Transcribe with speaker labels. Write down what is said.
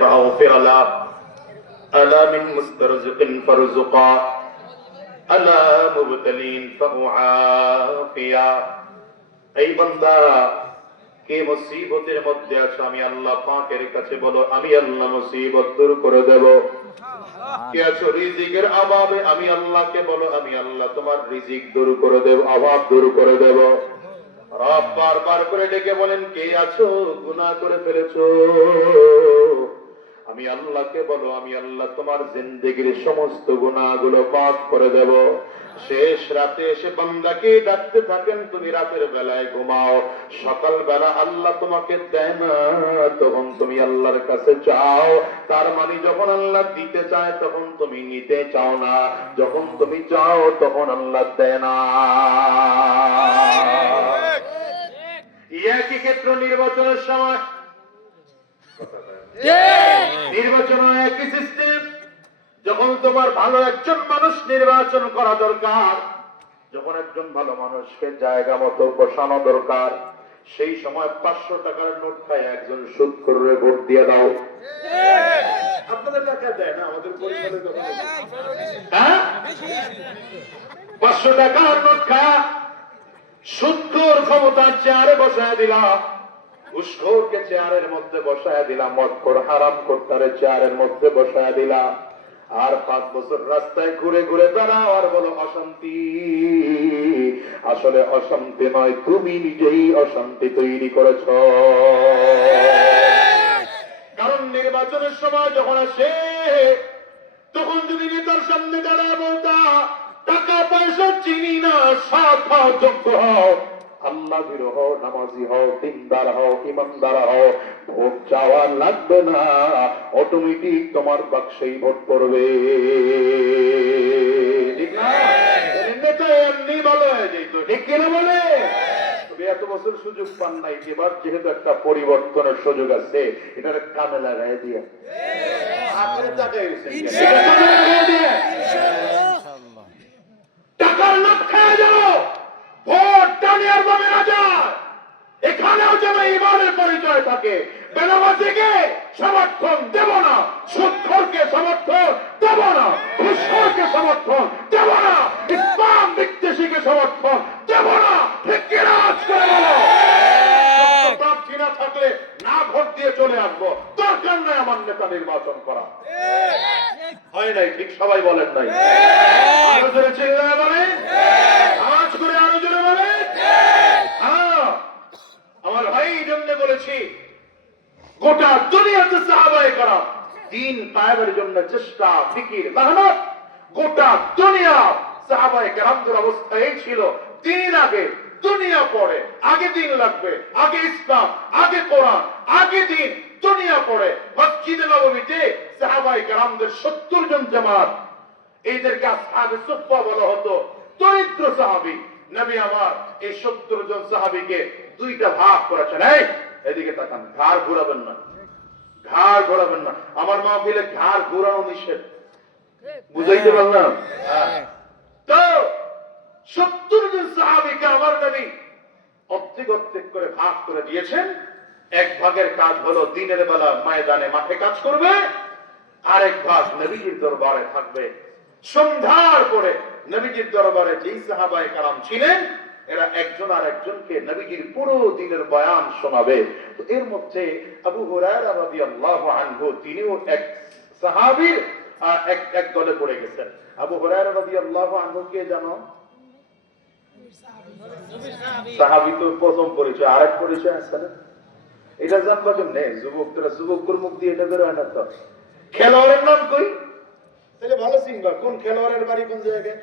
Speaker 1: فأغفر له ألا من مسترزق فارزقا ألا مبتلين فأعافيا এই বান্দা কে মুসিবতের মধ্যে আছে আমি আল্লাহ পাকের কাছে বলো আমি আল্লাহ মুসিবত দূর করে দেব কে আছো রিজিকের অভাবে আমি আল্লাহকে বলো আমি আল্লাহ তোমার রিজিক দূর করে দেব অভাব দূর করে দেব রব বারবার করে ডেকে বলেন কে আছো গুনাহ করে ফেলেছো আমি আল্লাহকে বলো আমি আল্লাহ তোমার জিন্দগির সমস্ত গুনাহগুলো মাফ করে দেব। শেষ রাতে এসে বান্দাকে ডাকতে থাকেন তুমি রাতের বেলায় ঘুমাও। সকাল বেলা আল্লাহ তোমাকে দেয় না তখন তুমি আল্লাহর কাছে চাও। তার মানে যখন আল্লাহ দিতে চায় তখন তুমি নিতে চাও না। যখন তুমি চাও তখন আল্লাহ দেয় না। একই ক্ষেত্র নির্বাচনের সময় নির্বাচন একই সিস্টেম যখন তোমার ভালো একজন মানুষ নির্বাচন করা দরকার যখন একজন ভালো মানুষকে জায়গা মতো বসানো দরকার সেই সময় পাঁচশো টাকার নোট খায় একজন সুদ করে ভোট দিয়ে দাও। আপনাদের টাকা দেয় না আমাদের হ্যাঁ? পাঁচশো টাকার নোট খায় সুদখোর ক্ষমতার চেয়ারে বসায় দিলাম। ঘুষখোরকে চেয়ারের মধ্যে বসায় দিলাম মদখোর হারাম করতারে চেয়ারের মধ্যে বসায় দিলাম। আর পাঁচ বছর রাস্তায় ঘুরে ঘুরে বেড়াও আর বলো অশান্তি। আসলে অশান্তি নয়, তুমি নিজেই অশান্তি তৈরি করেছ। কারণ নির্বাচনের সময় যখন আসে, তখন যদি নেতার সামনে দাঁড়ায় বলতা টাকা পয়সা চিনি না হও যোগ্য হও। আল্লাহ ভীর হও নামাজি হও দিনদার হও ইমানদার হও ভোট চাওয়া লাগবে না অটোমেটিক তোমার বাক্সেই ভোট করবে ঠিক না? নেতা এমনি ভালো হয়ে যেত ঠিক কিনা বলে? এত বছর সুযোগ পান নাই এবার যেহেতু একটা পরিবর্তনের সুযোগ আছে এটার কামে লাগাই দিয়ে। আপনি তাকাই গেছেন কেন? এটা কামে লাগাই দিয়ে টাকার লোক খেয়ে যাও ভোট টানিয়ার বামে না যায় এখানেও যেন ইমানের থাকে বেনামাজিকে সমর্থন দেব না সুৎখরকে সমর্থন দেব না ঘুষখোরকে সমর্থন দেব না ইসলাম বিদ্বেষীকে সমর্থন দেব না ঠিক কিনা আজ করে বলো? প্রার্থী না থাকলে না ভোট দিয়ে চলে আসব। দরকার নাই আমার নেতা নির্বাচন করা হয় নাই ঠিক সবাই বলেন নাই। আরও চিল্লায় বলেন আওয়াজ করে আরও জোরে বলেন হ্যাঁ আমার ভাই এই জন্য বলেছি গোটা দুনিয়াতে সাহাবায়ে করা দিন কায়েমের জন্য চেষ্টা, ফিকির, মেহনত, গোটা দুনিয়া সাহাবায়ে কেরামদের অবস্থা এই ছিল। দিন আগে, দুনিয়া পড়ে আগে দিন লাগবে, আগে ইসলাম, আগে কোরআন, আগে দিন, দুনিয়া পড়ে নবমীতে কেরামদের সত্তর জন জামাত, এইদেরকে আসহাবে সুফা বলা হতো। দরিদ্র সাহাবি, নবী আমার, এই সত্তর জন সাহাবিকে দুইটা ভাগ করেছেন। এই, এদিকে তাকান, ঘাড় ঘুরাবেন না। ঘাড় ঘোরাবেন না। আমার মাহফিলে ঘাড় ঘোরানো নিষেধ। বুঝাইতে পারলাম। তো সত্তর জন সাহাবিকে আমার নবী অর্ধেক অর্ধেক করে ভাগ করে দিয়েছেন। এক ভাগের কাজ হলো দিনের বেলা ময়দানে মাঠে কাজ করবে আরেক ভাগ নবীজির দরবারে থাকবে। সন্ধ্যার পরে নবীজির দরবারে যেই সাহাবায়ে কারাম ছিলেন এরা একজন আর একজনকে নবীজির পুরো দিনের বয়ান শোনাবে। তো এর মধ্যে আবু হুরায়রা তিনিও এক সাহাবীর এক এক দলে পড়ে গেছেন। আবু হুরায়রা আনহু কে জানো? সাহাবি তো প্রথম পরিচয়, আরেক পরিচয় আছে না? এটা জানবা কেমনে যুবক তোরা যুবকর মুখ দিয়ে এটা বেরোয় না তো। খেলোয়াড়ের নাম কই? তাহলে ভালো চিনবা কোন খেলোয়াড়ের বাড়ি কোন জায়গায়?